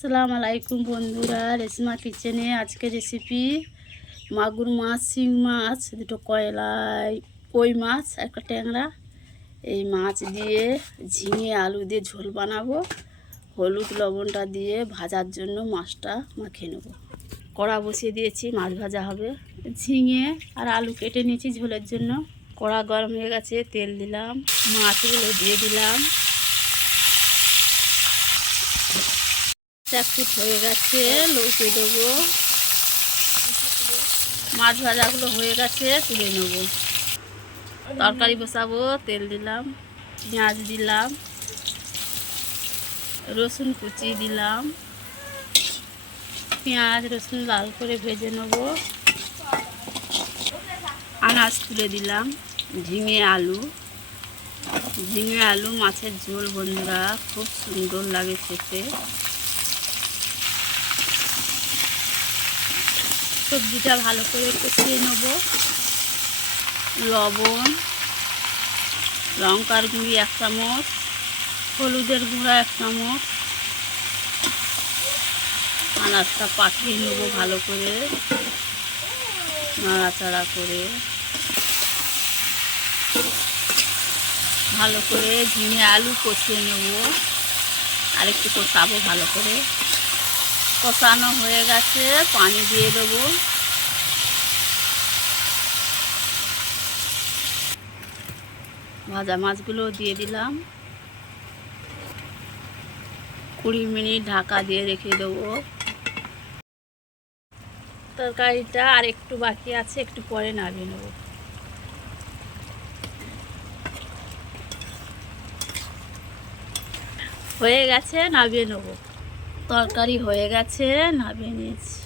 আসসালামু আলাইকুম বন্ধুরা, রেশমা কিচেনে আজকে রেসিপি মাগুর মাছ, শিং মাছ, দুটো কয়লাই, কই মাছ, একটা ট্যাংরা। এই মাছ দিয়ে ঝিঙে আলু দিয়ে ঝোল বানাবো। হলুদ লবণটা দিয়ে ভাজার জন্য মাছটা মাখিয়ে নেব। কড়া বসিয়ে দিয়েছি, মাছ ভাজা হবে। ঝিঙে আর আলু কেটে নিয়েছি ঝোলের জন্য। কড়া গরম হয়ে গেছে, তেল দিলাম, মাছগুলো দিয়ে দিলাম। এক ফুট হয়ে গেছে, লৌটে দেবো। মাছ ভাজাগুলো হয়ে গেছে, তুলে নেব। তরকারি বসাবো, তেল দিলাম, পেঁয়াজ দিলাম, রসুন কুচি দিলাম। পেঁয়াজ রসুন লাল করে ভেজে নেব। আনাজ তুলে দিলাম, ঝিঙে আলু মাছের ঝোল বন্ধুরা, খুব সুন্দর লাগে খেতে। সবজিটা ভালো করে কষিয়ে নেব। লবণ, লঙ্কার গুঁড়ি 1 চামচ, হলুদের গুঁড়া 1 চামচ। আনাজটা পাকিয়ে নেব ভালো করে, নাড়াচাড়া করে। ভালো করে ঝিঙে আলু কষিয়ে নেব, আরেকটু কষাবো ভালো করে। কষানো হয়ে গেছে, পানি দিয়ে দেবো। ভাজা মাছগুলো দিয়ে দিলাম। 20 মিনিট ঢাকা দিয়ে রেখে দেবো। তরকারিটা আর একটু বাকি আছে, একটু পরে নামিয়ে নেব। হয়ে গেছে, নামিয়ে নেব। তরকারি হয়ে গেছে, নামিয়ে নিয়েছি।